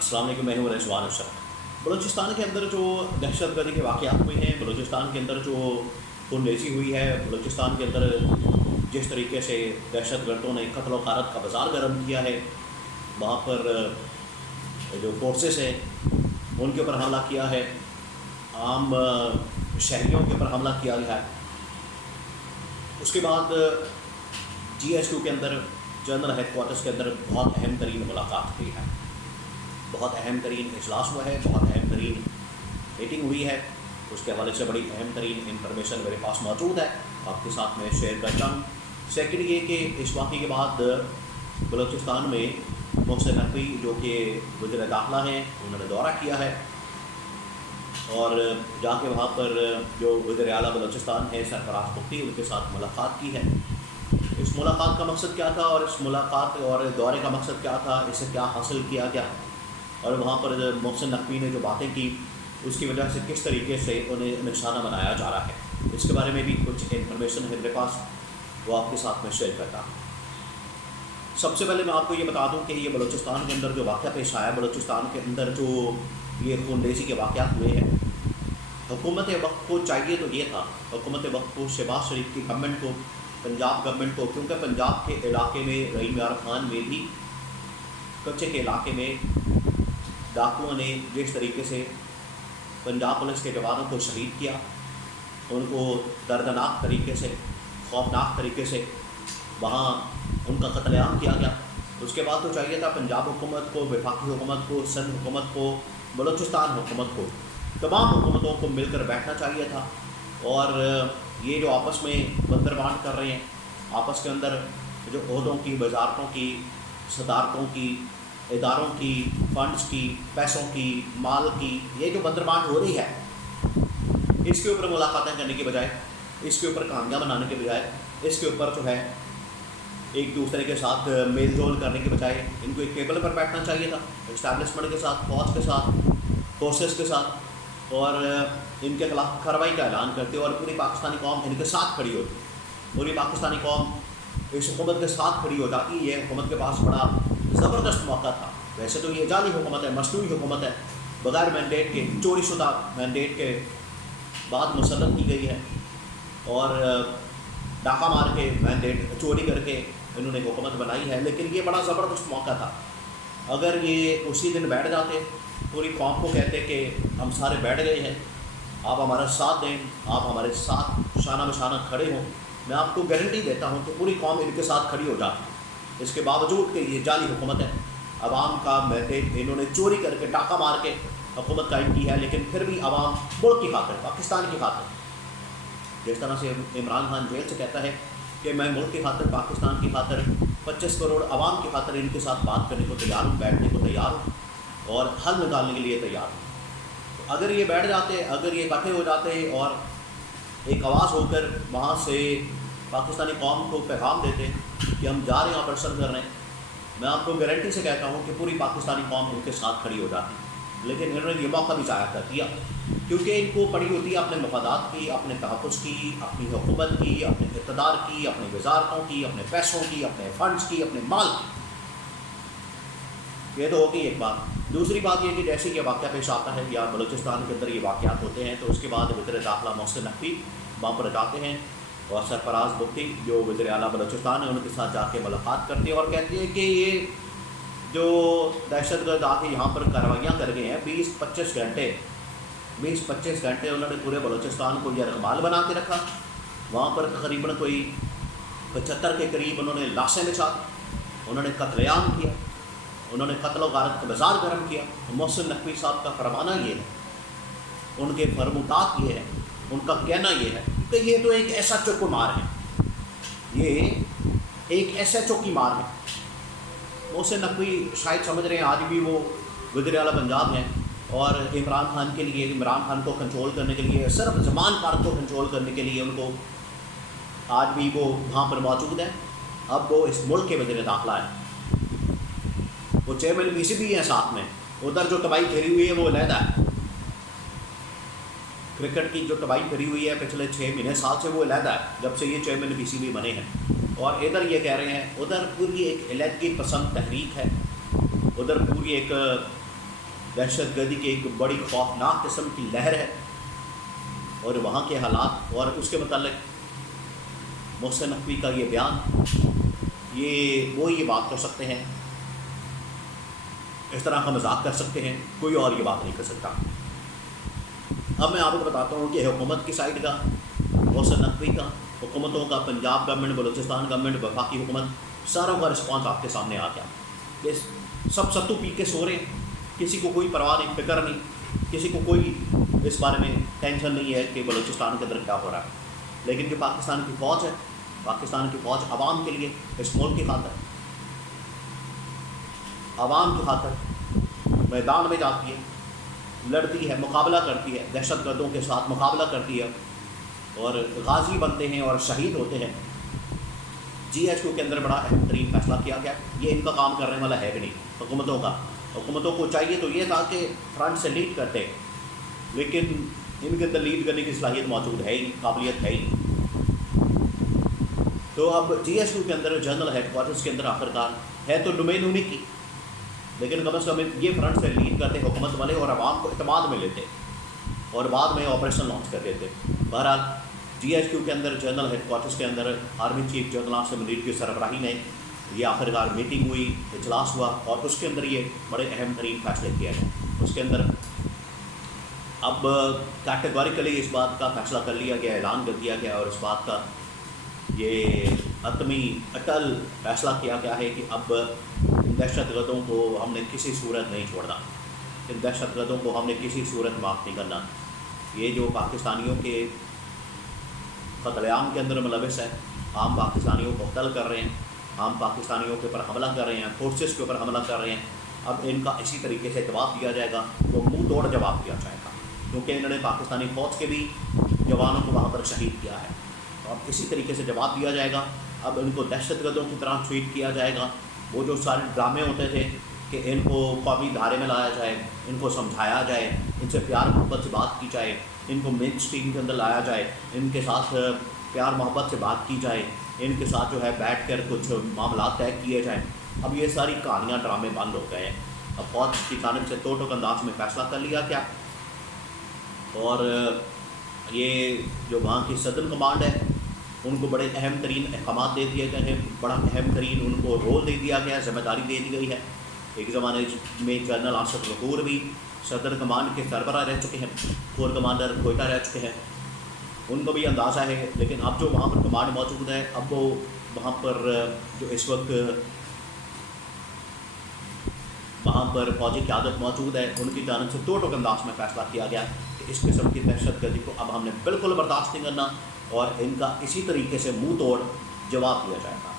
السلام علیکم، میں ہوں رضوان اشرف۔ بلوچستان کے اندر جو دہشت گردی کے واقعات ہوئے ہیں، بلوچستان کے اندر جو خونریزی ہوئی ہے، بلوچستان کے اندر جس طریقے سے دہشت گردوں نے قتل و غارت کا بازار گرم کیا ہے، وہاں پر جو فورسز ہیں ان کے اوپر حملہ کیا ہے، عام شہریوں کے اوپر حملہ کیا گیا ہے۔ اس کے بعد جی ایس کیو کے اندر، جنرل ہیڈ کوارٹرز کے اندر بہت اہم ترین ملاقات ہوئی ہے، بہت اہم ترین اجلاس ہوا ہے، بہت اہم ترین میٹنگ ہوئی ہے۔ اس کے حوالے سے بڑی اہم ترین انفارمیشن میرے پاس موجود ہے، آپ کے ساتھ میں شیئر کرتا ہوں۔ سیکنڈ یہ کہ اس واقعے کے بعد بلوچستان میں محسن نقوی جو کہ وزیر داخلہ ہیں، انہوں نے دورہ کیا ہے اور جا کے وہاں پر جو وزیر اعلیٰ بلوچستان ہے سرفراز بگٹی، ان کے ساتھ ملاقات کی ہے۔ اس ملاقات کا مقصد کیا تھا اور اس ملاقات اور دورے کا مقصد کیا تھا، اس سے کیا حاصل کیا گیا، اور وہاں پر محسن نقوی نے جو باتیں کی اس کی وجہ سے کس طریقے سے انہیں نشانہ بنایا جا رہا ہے، اس کے بارے میں بھی کچھ انفارمیشن ہے میرے پاس، وہ آپ کے ساتھ میں شیئر کرتا ہوں۔ سب سے پہلے میں آپ کو یہ بتا دوں کہ یہ بلوچستان کے اندر جو واقعہ پیش آیا، بلوچستان کے اندر جو یہ خونریزی کے واقعات ہوئے ہیں، حکومت وقت کو چاہیے تو یہ تھا، حکومت وقت کو شہباز شریف کی گورنمنٹ کو، پنجاب گورنمنٹ کو، کیونکہ پنجاب کے علاقے میں رحیم یار خان میں بھی کچے کے علاقے میں ڈاکوؤں نے جس طریقے سے پنجاب پولیس کے جوانوں کو شہید کیا، ان کو دردناک طریقے سے، خوفناک طریقے سے وہاں ان کا قتل عام کیا گیا۔ اس کے بعد تو چاہیے تھا پنجاب حکومت کو، وفاقی حکومت کو، سندھ حکومت کو، بلوچستان حکومت کو، تمام حکومتوں کو مل کر بیٹھنا چاہیے تھا، اور یہ جو آپس میں بندر بانٹ کر رہے ہیں، آپس کے اندر جو عہدوں کی، وزارتوں کی، صدارتوں کی، اداروں کی، فنڈز کی، پیسوں کی، مال کی، یہ جو بندر بانٹ ہو رہی ہے، اس کے اوپر ملاقاتیں کرنے کے بجائے، اس کے اوپر کامیاب بنانے کے بجائے، اس کے اوپر جو ہے ایک دوسرے کے ساتھ میل جول کرنے کے بجائے ان کو ایک ٹیبل پر بیٹھنا چاہیے تھا، اسٹیبلشمنٹ کے ساتھ، فوج کے ساتھ، فورسز کے ساتھ، اور ان کے خلاف کارروائی کا اعلان کرتے اور پوری پاکستانی قوم ان کے ساتھ کھڑی ہوتی، پوری پاکستانی قوم اس حکومت کے ساتھ کھڑی ہو جاتی۔ یہ حکومت کے پاس بڑا زبردست موقع تھا، ویسے تو یہ جعلی حکومت ہے، مصنوعی حکومت ہے، بغیر مینڈیٹ کے، چوری شدہ مینڈیٹ کے بعد مسلط کی گئی ہے، اور ڈاکہ مار کے مینڈیٹ چوری کر کے انہوں نے حکومت بنائی ہے، لیکن یہ بڑا زبردست موقع تھا۔ اگر یہ اسی دن بیٹھ جاتے، پوری قوم کو کہتے کہ ہم سارے بیٹھ گئے ہیں، آپ ہمارا ساتھ دیں، آپ ہمارے ساتھ شانہ بشانہ کھڑے ہوں، میں آپ کو گارنٹی دیتا ہوں کہ پوری قوم ان کے ساتھ کھڑی ہو جاتی۔ اس کے باوجود کہ یہ جعلی حکومت ہے، عوام کا مینڈیٹ انہوں نے چوری کر کے، ڈاکہ مار کے حکومت قائم کی ہے، لیکن پھر بھی عوام ملک کی خاطر، پاکستان کی خاطر، جس طرح سے عمران خان جیل سے کہتا ہے کہ میں ملک کی خاطر، پاکستان کی خاطر، 25 کروڑ عوام کی خاطر ان کے ساتھ بات کرنے کو تیار ہوں، بیٹھنے کو تیار ہوں، اور حل نکالنے کے لیے تیار ہوں۔ تو اگر یہ بیٹھ جاتے، اگر یہ اکٹھے ہو جاتے اور ایک آواز ہو کر وہاں سے پاکستانی قوم کو پیغام دیتے کہ ہم جا رہے ہیں، آپریشن کر رہے ہیں، میں آپ کو گارنٹی سے کہتا ہوں کہ پوری پاکستانی قوم ان کے ساتھ کھڑی ہو جاتی، لیکن انہوں نے یہ موقع بھی ضائع کر دیا، کیونکہ ان کو پڑی ہوتی ہے اپنے مفادات کی، اپنے تحفظ کی، اپنی حکومت کی، اپنے اقتدار کی، اپنی وزارتوں کی، اپنے پیسوں کی، اپنے فنڈز کی، اپنے مال کی۔ یہ تو ہوگی ایک بات۔ دوسری بات یہ کہ جیسے یہ واقعہ پیش آتا ہے یا بلوچستان کے اندر یہ واقعات ہوتے ہیں، تو اس کے بعد وزیر داخلہ محسن نقوی وہاں پر جاتے ہیں، اور سرفراز بگٹی جو وزیر اعلیٰ بلوچستان ہے ان کے ساتھ جا کے ملاقات کرتے ہیں، اور کہتے ہیں کہ یہ جو دہشت گرد آ کے یہاں پر کارروائیاں کر گئے ہیں، 20-25 گھنٹے انہوں نے پورے بلوچستان کو یرغمال بنا کے رکھا، وہاں پر تقریباً کوئی 75 کے قریب انہوں نے لاشیں بچھا دی، انہوں نے قتل عام کیا، انہوں نے قتل و غارت کا بازار گرم کیا۔ محسن نقوی صاحب کا فرمانا یہ ہے، ان کے فرمودات یہ ہے، ان کا کہنا یہ ہے کہ یہ تو ایک ایسا چوکو مار ہے، یہ ایک ایسا چوکی مار ہے۔ محسن نقوی شاید سمجھ رہے ہیں آج بھی وہ وزیر اعلیٰ پنجاب ہیں، اور عمران خان کے لیے، عمران خان کو کنٹرول کرنے کے لیے، صرف زمان پارک کو کنٹرول کرنے کے لیے ان کو آج بھی وہ وہاں پر موجود ہیں۔ اب وہ اس ملک کے وزیر داخلہ ہیں، وہ چیئرمین پی سی بھی ہیں ساتھ میں، ادھر جو تباہی پھیری ہوئی ہے وہ علیحدہ ہے، کرکٹ کی جو تباہی پھیری ہوئی ہے پچھلے 6 مہینے سال سے وہ علیحدہ ہے، جب سے یہ چیئرمین پی سی بھی بنے ہیں، اور ادھر یہ کہہ رہے ہیں، ادھر پوری ایک علیحدگی پسند تحریک ہے، ادھر پوری ایک دہشت گردی کی ایک بڑی خوفناک قسم کی لہر ہے، اور وہاں کے حالات اور اس کے متعلق محسن نقوی کا یہ بیان، وہ یہ بات کر سکتے ہیں، اس طرح کا مذاق کر سکتے ہیں، کوئی اور یہ بات نہیں کر سکتا۔ اب میں آپ کو بتاتا ہوں کہ حکومت کی سائڈ کا، محسن نقوی کا، حکومتوں کا، پنجاب گورنمنٹ، بلوچستان گورنمنٹ، وفاقی حکومت، ساروں کا رسپانس آپ کے سامنے آ گیا۔ یہ سب ستو پی کے سو رہے ہیں، کسی کو کوئی پرواہ نہیں، فکر نہیں، کسی کو کوئی اس بارے میں ٹینشن نہیں ہے کہ بلوچستان کے اندر کیا ہو رہا ہے۔ لیکن جو پاکستان کی فوج ہے، پاکستان کی فوج عوام کے لیے، اس ملک کی خاطر، عوام کی خاطر میدان میں جاتی ہے، لڑتی ہے، مقابلہ کرتی ہے، دہشت گردوں کے ساتھ مقابلہ کرتی ہے، اور غازی بنتے ہیں اور شہید ہوتے ہیں۔ جی ایچ کیو کے اندر بڑا اہم ترین فیصلہ کیا گیا، یہ ان کا کام کرنے والا ہے بھی نہیں حکومتوں کا۔ حکومتوں کو چاہیے تو یہ تھا کہ فرنٹ سے لیڈ کرتے، لیکن ان کے اندر لیڈ کرنے کی صلاحیت موجود ہے ہی نہیں، قابلیت ہے ہی نہیں۔ تو اب جی ایچ کیو کے اندر جنرل ہیڈ کوارٹرز کے اندر آخرکار ہے تو ڈومین انہیں کی، لیکن کم از کم یہ فرنٹ سے لیڈ کرتے حکومت والے اور عوام کو اعتماد میں لیتے، اور بعد میں آپریشن لانچ کر دیتے۔ بہرحال جی ایچ کیو کے اندر جنرل ہیڈ کوارٹرز کے اندر army chief general Asif Munir کی سربراہی میں یہ آخرکار میٹنگ ہوئی، اجلاس ہوا، اور اس کے اندر یہ بڑے اہم ترین فیصلے کیے گئے۔ اس کے اندر اب کیٹیگوریکلی اس بات کا فیصلہ کر لیا گیا، اعلان کر دیا گیا، اور اس بات کا یہ حتمی اٹل فیصلہ کیا گیا ہے کہ اب ان دہشت گردوں کو ہم نے کسی صورت نہیں چھوڑنا، ان دہشت گردوں کو ہم نے کسی صورت معاف نہیں کرنا۔ یہ جو پاکستانیوں کے قتل عام کے اندر ملوث ہے، عام پاکستانیوں کو قتل کر رہے ہیں، عام پاکستانیوں کے اوپر حملہ کر رہے ہیں، فورسز کے اوپر حملہ کر رہے ہیں، اب ان کا اسی طریقے سے جواب دیا جائے گا، تو منہ توڑ جواب دیا جائے گا، کیونکہ انہوں نے پاکستانی فوج کے بھی جوانوں کو وہاں پر شہید کیا ہے، تو اب اسی طریقے سے جواب دیا جائے گا۔ اب ان کو دہشت گردوں کی طرح ٹریٹ کیا جائے گا۔ وہ جو سارے ڈرامے ہوتے تھے کہ ان کو قومی دھارے میں لایا جائے، ان کو سمجھایا جائے، ان سے پیار محبت سے بات کی جائے، ان کو مین اسٹریم کے اندر لایا جائے، ان کے ساتھ پیار محبت سے بات کی جائے، ان کے ساتھ جو ہے بیٹھ کر کچھ معاملات طے کیے جائیں، اب یہ ساری کہانیاں ڈرامے بند ہو گئے ہیں۔ اب فوج کی جانب سے دو ٹوک انداز میں فیصلہ کر لیا گیا، اور یہ جو وہاں کی صدر کمانڈ ہے ان کو بڑے اہم ترین احکامات دے دیے گئے ہیں، بڑا اہم ترین ان کو رول دے دیا گیا ہے، ذمہ داری دے دی گئی ہے۔ ایک زمانے میں جنرل آصف غفور بھی صدر کمانڈ کے سربراہ رہ چکے ہیں، کور کمانڈر کوئٹہ رہ چکے ہیں، ان کو بھی اندازہ ہے، لیکن اب جو وہاں پر کمانڈ موجود ہے، اب وہ وہاں پر جو اس وقت وہاں پر فوجی قیادت موجود ہے، ان کی جانب سے دو ٹوک انداز میں فیصلہ کیا گیا کہ اس قسم کی دہشت گردی کو اب ہم نے بالکل برداشت نہیں کرنا، اور ان کا اسی طریقے سے منہ توڑ جواب دیا جائے گا۔